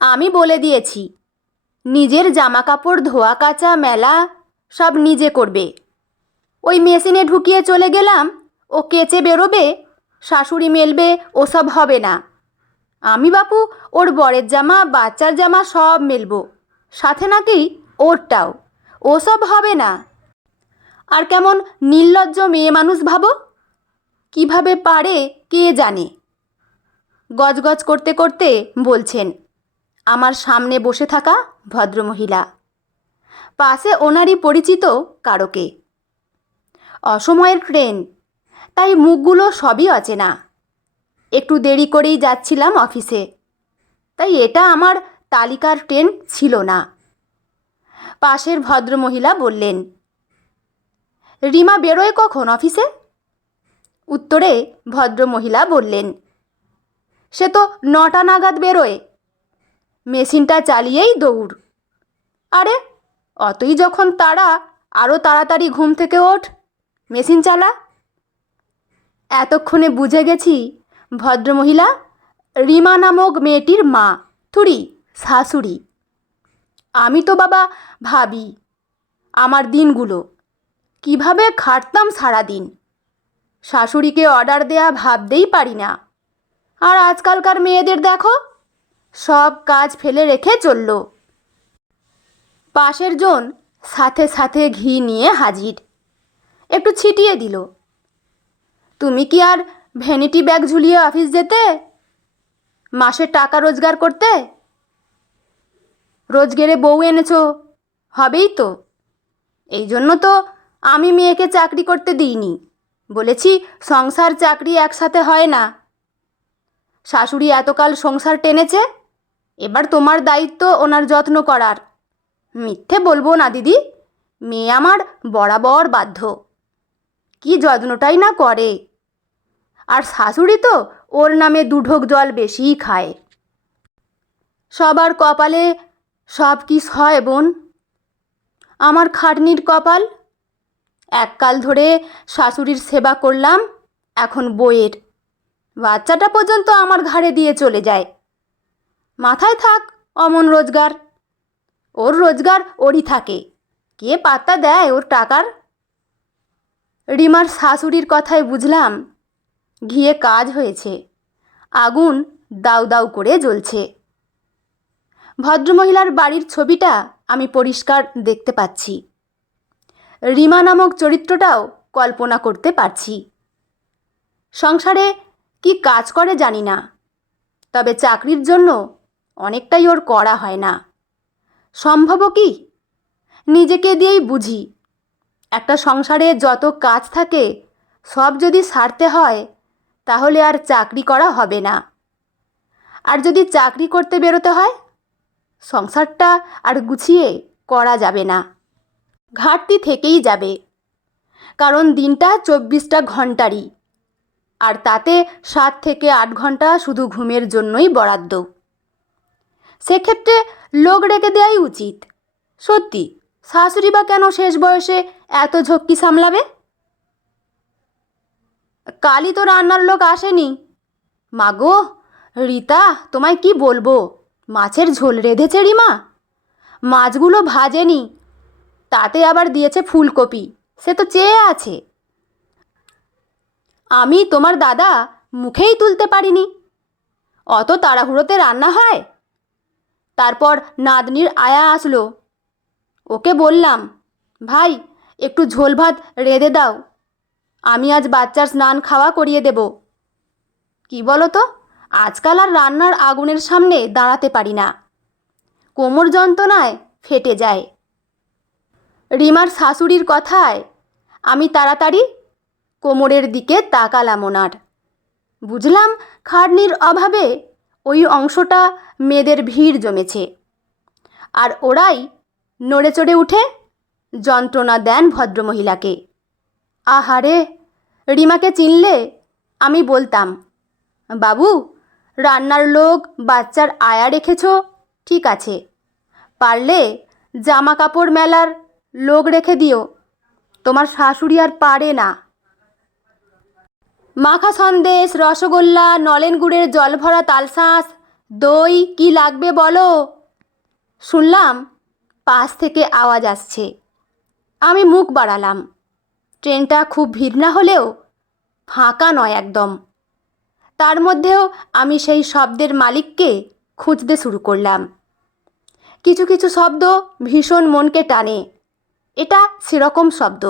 আমি বলে দিয়েছি, নিজের জামা কাপড় ধোয়া কাচা মেলা সব নিজে করবে। ওই মেশিনে ঢুকিয়ে চলে গেলাম, ও কেচে বেরোবে, শাশুড়ি মেলবে, ওসব হবে না। আমি বাপু ওর বরের জামা বাচ্চার জামা সব মেলবো, সাথে নাকি ওরটাও। ওসব হবে না। আর কেমন নির্লজ্জ মেয়ে মানুষ ভাবো। কিভাবে পারে কে জানে। গজগজ করতে করতে বলছেন আমার সামনে বসে থাকা ভদ্রমহিলা, পাশে ওনারই পরিচিত কারোকে। অসময়ের ট্রেন, তাই মুখগুলো সবই অচেনা। একটু দেরি করেই যাচ্ছিলাম অফিসে, তাই এটা আমার তালিকার ট্রেন ছিল না। পাশের ভদ্রমহিলা বললেন, রিমা বেরোয় কখন অফিসে? উত্তরে ভদ্রমহিলা বললেন, সে তো 9টা নাগাদ বেরোয়, মেশিনটা চালিয়েই দৌড়। আরে অতই যখন তাড়া, আরও তাড়াতাড়ি ঘুম থেকে ওঠ, মেশিন চালা। এতক্ষণে বুঝে গেছি ভদ্রমহিলা রিমা নামক মেয়েটির মা, থুড়ি শাশুড়ি। আমি তো বাবা ভাবি আমার দিনগুলো কিভাবে খাটতাম সারাদিন। শাশুড়িকে অর্ডার দেয়া ভাবতেই পারি না। আর আজকালকার মেয়েদের দেখো, সব কাজ ফেলে রেখে চলল। পাশের জন সাথে সাথে ঘি নিয়ে হাজির, একটু ছিটিয়ে দিল। তুমি কি আর ভ্যানিটি ব্যাগ ঝুলিয়ে অফিস যেতে, মাসে টাকা রোজগার করতে? রোজগেরে বউ এনেছো, হবেই তো। এই জন্য তো আমি মেয়েকে চাকরি করতে দিইনি, বলেছি সংসার চাকরি একসাথে হয় না। শাশুড়ি এতকাল সংসার টেনেছে, এবার তোমার দায়িত্ব ওনার যত্ন করার। মিথ্যে বলবো না দিদি, মেয়ে আমার বরাবর বাধ্য, কি যত্নটাই না করে। আর শাশুড়ি তো ওর নামে 2 ঢোক জল বেশিই খায়। সবার কপালে সব কি হয় বোন? আমার খাটনির কপাল। এককাল ধরে শাশুড়ির সেবা করলাম, এখন বইয়ের। বাচ্চাটা পর্যন্ত আমার ঘাড়ে দিয়ে চলে যায়। মাথায় থাক অমন রোজগার, ওর রোজগার ওরই থাকে, কে পাত্তা দেয় ওর টাকার? রিমার শাশুড়ির কথায় বুঝলাম ঘিয়ে কাজ হয়েছে, আগুন দাউ দাউ করে জ্বলছে। ভদ্রমহিলার বাড়ির ছবিটা আমি পরিষ্কার দেখতে পাচ্ছি। রিমা নামক চরিত্রটাও কল্পনা করতে পারছি। সংসারে কি কাজ করে জানি না, তবে চাকরির জন্য অনেকটাই ওর করা হয় না। সম্ভব কি? নিজেকে দিয়েই বুঝি। একটা সংসারে যত কাজ থাকে সব যদি সারতে হয়, তাহলে আর চাকরি করা হবে না। আর যদি চাকরি করতে বেরোতে হয়, সংসারটা আর গুছিয়ে করা যাবে না, ঘাটতি থেকেই যাবে। কারণ দিনটা 24টা ঘন্টারই, আর তাতে 7 থেকে 8 ঘন্টা শুধু ঘুমের জন্যই বরাদ্দ। সেক্ষেত্রে লোক রেখে দেওয়াই উচিত। সত্যি, শাশুড়ি বা কেন শেষ বয়সে এত ঝক্কি সামলাবে? কালই তো রান্নার লোক আসেনি। মাগো রীতা, তোমায় কি বলবো, মাছের ঝোল রেঁধেছে রিমা, মাছগুলো ভাজেনি, তাতে আবার দিয়েছে ফুলকপি, সে তো চেয়ে আছে। আমি তোমার দাদা মুখেই তুলতে পারিনি। অত তাড়াহুড়োতে রান্না হয়? তারপর নাতনির আয়া আসলো, ওকে বললাম, ভাই একটু ঝোল ভাত রেঁধে দাও, আমি আজ বাচ্চার স্নান খাওয়া করিয়ে দেব। কি বলো তো, আজকাল আর রান্নার আগুনের সামনে দাঁড়াতে পারি না, কোমর যন্ত্রণায় ফেটে যায়। রিমার শাশুড়ির কথায় আমি তাড়াতাড়ি কোমরের দিকে তাকালাম ওনার। বুঝলাম খাটনির অভাবে ওই অংশটা মেয়েদের ভিড় জমেছে, আর ওরাই নড়ে চড়ে উঠে যন্ত্রণা দেন ভদ্রমহিলাকে। আহারে, রিমাকে চিনলে আমি বলতাম, বাবু রান্নার লোক বাচ্চার আয়া রেখেছ ঠিক আছে, পারলে জামা কাপড় মেলার লোক রেখে দিও, তোমার শাশুড়ি আর পারে না। মাখা সন্দেশ, রসগোল্লা, নলেন গুড়ের জল ভরা তালশাঁস, দই কি লাগবে বলো। শুনলাম পাশ থেকে আওয়াজ আসছে। আমি মুখ বাড়ালাম। ট্রেনটা খুব ভিড় না হলেও ফাঁকা নয় একদম। তার মধ্যেও আমি সেই শব্দের মালিককে খুঁজতে শুরু করলাম। কিছু কিছু শব্দ ভীষণ মনকে টানে। এটা সেরকম শব্দ।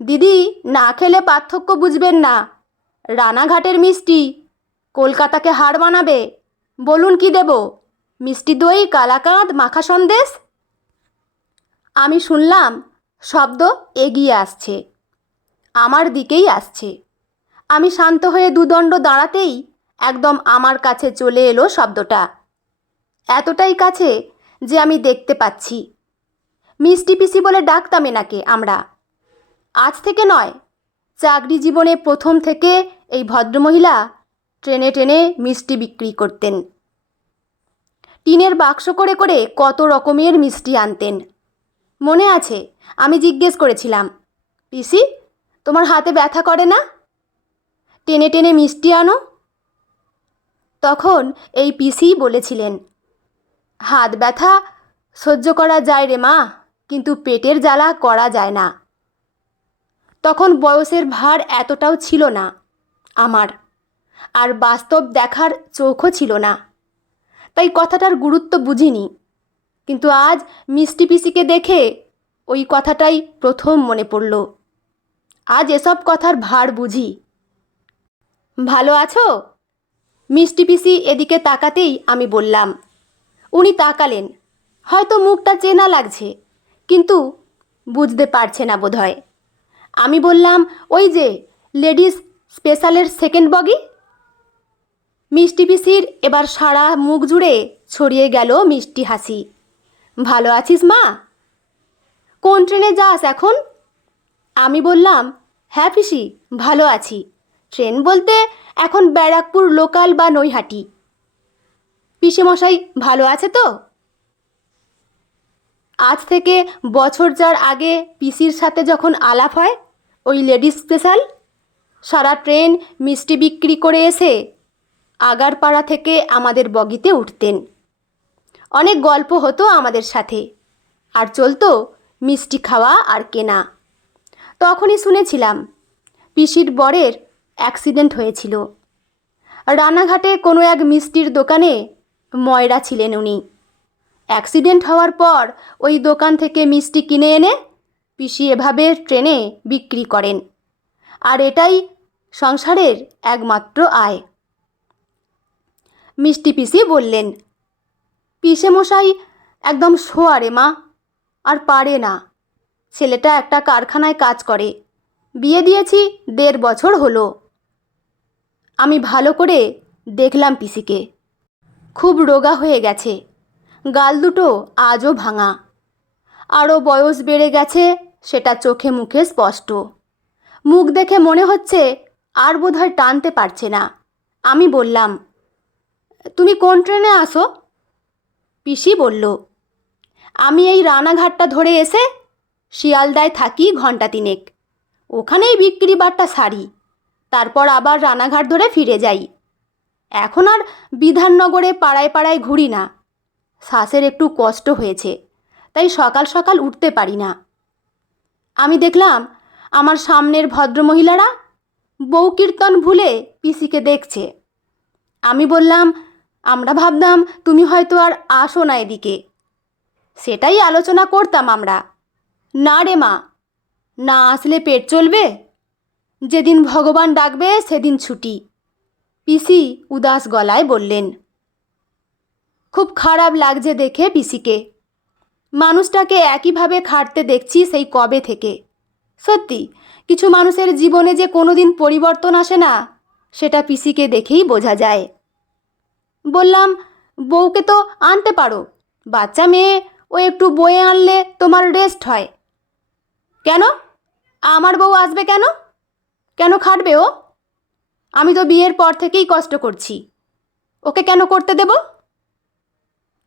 দিদি, না খেলে পার্থক্য বুঝবেন না। রানাঘাটের মিষ্টি কলকাতাকে হার মানাবে। বলুন কি দেব? মিষ্টি দই, কালাকাঁদ, মাখা সন্দেশ। আমি শুনলাম শব্দ এগিয়ে আসছে, আমার দিকেই আসছে। আমি শান্ত হয়ে দুদণ্ড দাঁড়াতেই একদম আমার কাছে চলে এলো শব্দটা। এতটাই কাছে যে আমি দেখতে পাচ্ছি। মিষ্টি পিসি বলে ডাকতাম এনাকে আমরা। আজ থেকে নয়, চাকরি জীবনে প্রথম থেকে এই ভদ্রমহিলা ট্রেনে ট্রেনে মিষ্টি বিক্রি করতেন। টিনের বাক্স করে করে কত রকমের মিষ্টি আনতেন। মনে আছে, আমি জিজ্ঞেস করেছিলাম, পিসি তোমার হাতে ব্যথা করে না? টেনে টেনে মিষ্টি আনো। তখন এই পিসিই বলেছিলেন, হাত ব্যথা সহ্য করা যায় রে মা, কিন্তু পেটের জ্বালা করা যায় না। তখন বয়সের ভার এতটাও ছিল না আমার, আর বাস্তব দেখার চোখও ছিল না, তাই কথাটার গুরুত্ব বুঝিনি। কিন্তু আজ মিষ্টি পিসিকে দেখে ওই কথাটাই প্রথম মনে পড়ল। আজ এসব কথার ভার বুঝি। ভালো আছো? মিষ্টি পিসি এদিকে তাকাতেই আমি বললাম। উনি তাকালেন। হয়তো মুখটা চেনা লাগছে, কিন্তু বুঝতে পারছে না বোধহয়। আমি বললাম, ওই যে লেডিস স্পেশালের সেকেন্ড বগি। মিষ্টি পিসির এবার সারা মুখ জুড়ে ছড়িয়ে গেল মিষ্টি হাসি। ভালো আছিস মা? কোন ট্রেনে যাস এখন? আমি বললাম, হ্যাঁ পিসি, ভালো আছি। ট্রেন বলতে এখন ব্যারাকপুর লোকাল বা নৈহাটি। পিসেমশাই ভালো আছে তো? আজ থেকে বছর চার আগে পিসির সাথে যখন আলাপ হয় ওই লেডিস স্পেশাল, সারা ট্রেন মিষ্টি বিক্রি করে এসে আগারপাড়া থেকে আমাদের বগিতে উঠতেন। অনেক গল্প হতো আমাদের সাথে, আর চলতো মিষ্টি খাওয়া আর কেনা। তখনই শুনেছিলাম পিসির বরের অ্যাক্সিডেন্ট হয়েছিল। রানাঘাটে কোনো এক মিষ্টির দোকানে ময়রা ছিলেন উনি। অ্যাক্সিডেন্ট হওয়ার পর ওই দোকান থেকে মিষ্টি কিনে এনে পিসি এভাবে ট্রেনে বিক্রি করেন, আর এটাই সংসারের একমাত্র আয়। মিষ্টি পিসি বললেন, পিসেমশাই একদম শোয়ারে মা, আর পারে না। ছেলেটা একটা কারখানায় কাজ করে, বিয়ে দিয়েছি 1.5 বছর হলো। আমি ভালো করে দেখলাম পিসিকে, খুব রোগা হয়ে গেছে, গাল দুটো আজও ভাঙা। আরও বয়স বেড়ে গেছে, সেটা চোখে মুখে স্পষ্ট। মুখ দেখে মনে হচ্ছে আর বোধহয় টানতে পারছে না। আমি বললাম, তুমি কোন ট্রেনে আসো? পিসি বলল, আমি এই রানাঘাটটা ধরে এসে শিয়ালদায় থাকি 1 ঘণ্টা 3। ওখানেই বিক্রি বাট্টা সারি, তারপর আবার রানাঘাট ধরে ফিরে যাই। এখন আর বিধাননগরে পাড়ায় পাড়ায় ঘুরি না। শ্বাসের একটু কষ্ট হয়েছে, তাই সকাল সকাল উঠতে পারি না। আমি দেখলাম আমার সামনের ভদ্রমহিলারা বউ কীর্তন ভুলে পিসিকে দেখছে। আমি বললাম, আমরা ভাবতাম তুমি হয়তো আর আসো না এদিকে। সেটাই আলোচনা করতাম আমরা। না রে মা, না আসলে পেট চলবে? যেদিন ভগবান ডাকবে সেদিন ছুটি, পিসি উদাস গলায় বললেন। খুব খারাপ লাগছে দেখে পিসিকে। মানুষটাকে একইভাবে খাটতে দেখছি সেই কবে থেকে। সত্যি, কিছু মানুষের জীবনে যে কোনোদিন পরিবর্তন আসে না, সেটা পিসিকে দেখেই বোঝা যায়। বললাম, বউকে তো আনতে পারো, বাচ্চা মেয়ে, ও একটু বয়ে আনলে তোমার রেস্ট হয়। কেন? আমার বউ আসবে কেন? কেন খাটবে ও? আমি তো বিয়ের পর থেকেই কষ্ট করছি, ওকে কেন করতে দেব?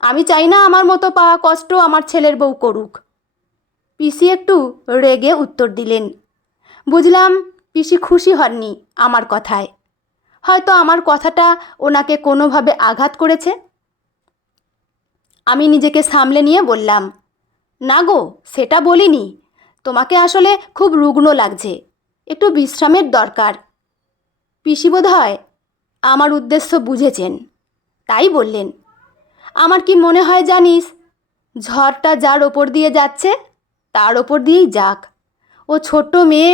আমি চাই না আমার মতো পাওয়া কষ্ট আমার ছেলের বউ করুক। পিসি একটু রেগে উত্তর দিলেন। বুঝলাম পিসি খুশি হননি আমার কথায়। হয়তো আমার কথাটা ওনাকে কোনোভাবে আঘাত করেছে। আমি নিজেকে সামলে নিয়ে বললাম, না গো, সেটা বলিনি। তোমাকে আসলে খুব রুগ্ন লাগছে, একটু বিশ্রামের দরকার। পিসি বোধহয় আমার উদ্দেশ্য বুঝেছেন, তাই বললেন, আমার কি মনে হয় জানিস, ঝড়টা যার ওপর দিয়ে যাচ্ছে তার ওপর দিয়েই যাক। ও ছোট্ট মেয়ে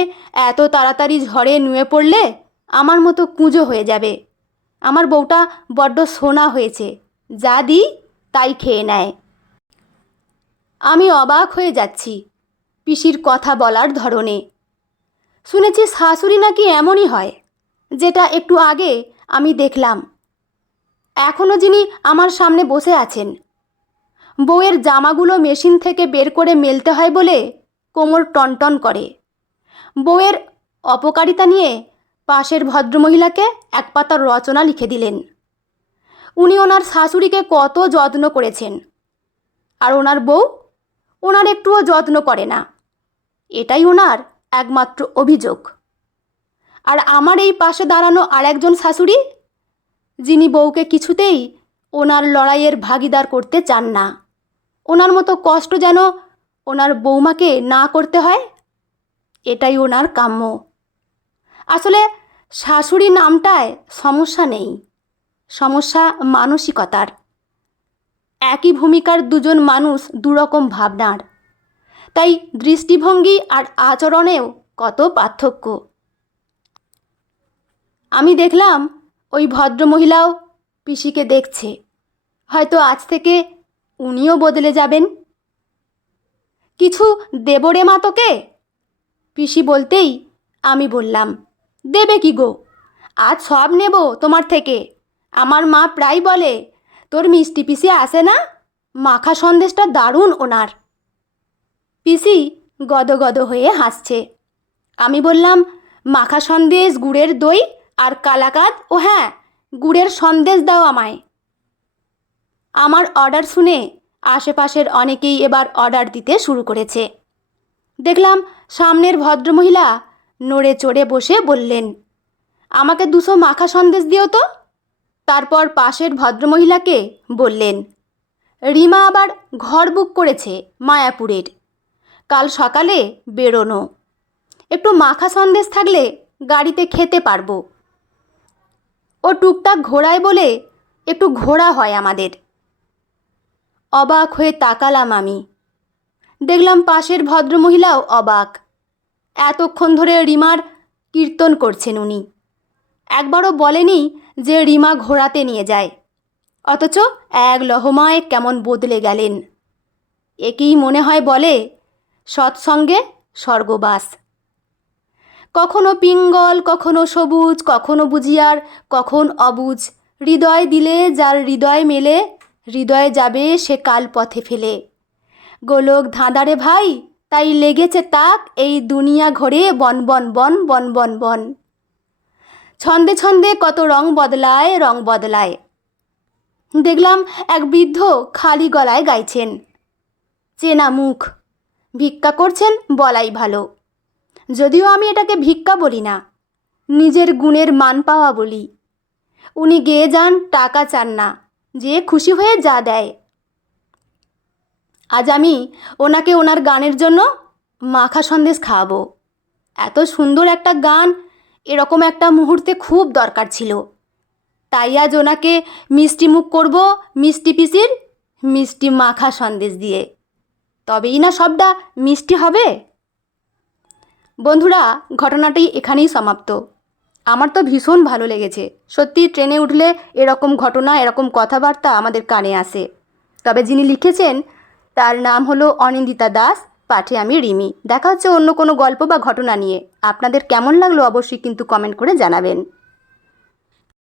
এত তাড়াতাড়ি ঝড়ে নুয়ে পড়লে আমার মতো কুঁজো হয়ে যাবে। আমার বউটা বড্ড সোনা হয়েছে, যা দিই তাই খেয়ে নেয়। আমি অবাক হয়ে যাচ্ছি পিসির কথা বলার ধরনে। শুনেছি শাশুড়ি নাকি এমনই হয়, যেটা একটু আগে আমি দেখলাম। এখনও যিনি আমার সামনে বসে আছেন, বউয়ের জামাগুলো মেশিন থেকে বের করে মেলতে হয় বলে কোমর টনটন করে। বউয়ের অপকারিতা নিয়ে পাশের ভদ্রমহিলাকে এক পাতার রচনা লিখে দিলেন। উনি ওনার শাশুড়িকে কত যত্ন করেছেন, আর ওনার বউ ওনার একটুও যত্ন করে না, এটাই ওনার একমাত্র অভিযোগ। আর আমার এই পাশে দাঁড়ানো আর একজন শাশুড়ি, যিনি বউকে কিছুতেই ওনার লড়াইয়ের ভাগিদার করতে চান না। ওনার মতো কষ্ট যেন ওনার বৌমাকে না করতে হয়, এটাই ওনার কাম্য। আসলে শাশুড়ি নামটায় সমস্যা নেই, সমস্যা মানসিকতার। একই ভূমিকার দুজন মানুষ দুরকম ভাবনার, তাই দৃষ্টিভঙ্গি আর আচরণেও কত পার্থক্য। আমি দেখলাম ওই ভদ্রমহিলাও পিসিকে দেখছে, হয়তো আজ থেকে উনিও বদলে যাবেন। কিছু দেব রে মা তোকে? পিসি বলতেই আমি বললাম, দেবে কি গো, আজ সব নেব তোমার থেকে। আমার মা প্রায় বলে, তোর মিষ্টি পিসি আসে না, মাখা সন্দেশটা দারুণ ওনার। পিসি গদগদ হয়ে হাসছে। আমি বললাম, মাখা সন্দেশ, গুড়ের দই আর কালাকাঁদ, ও হ্যাঁ, গুড়ের সন্দেশ দাও আমায়। আমার অর্ডার শুনে আশেপাশের অনেকেই এবার অর্ডার দিতে শুরু করেছে। দেখলাম সামনের ভদ্রমহিলা নড়ে চড়ে বসে বললেন, আমাকে 200 মাখা সন্দেশ দিও তো। তারপর পাশের ভদ্রমহিলাকে বললেন, রিমা আবার ঘর বুক করেছে মায়াপুরের, কাল সকালে বেরোনো, একটু মাখা সন্দেশ থাকলে গাড়িতে খেতে পারবো। ও টুকটাক ঘোরায় বলে একটু ঘোরা হয় আমাদের। অবাক হয়ে তাকালাম আমি। দেখলাম পাশের ভদ্রমহিলাও অবাক। এতক্ষণ ধরে রিমার কীর্তন করছেন উনি। একবারও বলেনি যে রিমা ঘোরাতে নিয়ে যায়, অথচ এক লহমায় কেমন বদলে গেলেন। একেই মনে হয় বলে, সৎসঙ্গে স্বর্গবাস। কখনো পিঙ্গল, কখনো সবুজ, কখনো বুঝিয়ার, কখন অবুঝ। হৃদয় দিলে যার হৃদয় মেলে, হৃদয়ে যাবে সে কাল পথে ফেলে। গোলক ধাঁধারে ভাই, তাই লেগেছে তাক, এই দুনিয়া ঘোরে বন বন বন বন বন বন। ছন্দে ছন্দে কত রং বদলায়, রং বদলায়। দেখলাম এক বৃদ্ধ খালি গলায় গাইছেন, চেনা মুখ, ভিক্ষা করছেন বলাই ভালো। যদিও আমি এটাকে ভিক্ষা বলি না, নিজের গুণের মান পাওয়া বলি। উনি গেয়ে যান, টাকা চান না, যে খুশি হয়ে যা দেয়। আজ আমি ওনাকে ওনার গানের জন্য মাখা সন্দেশ খাওয়াবো। এত সুন্দর একটা গান এরকম একটা মুহূর্তে খুব দরকার ছিল। তাই আজ ওনাকে মিষ্টি মুখ করব মিষ্টি পিসির মিষ্টি মাখা সন্দেশ দিয়ে, তবেই না সবটা মিষ্টি হবে। বন্ধুরা, ঘটনাটি এখানেই সমাপ্ত। আমার তো ভীষণ ভালো লেগেছে। সত্যি ট্রেনে উঠলে এরকম ঘটনা, এরকম কথাবার্তা আমাদের কানে আসে। তবে যিনি লিখেছেন তার নাম হলো অনিন্দিতা দাস, পাঠে আমি রিমি। দেখা হচ্ছে অন্য কোনো গল্প বা ঘটনা নিয়ে। আপনাদের কেমন লাগলো অবশ্যই কিন্তু কমেন্ট করে জানাবেন।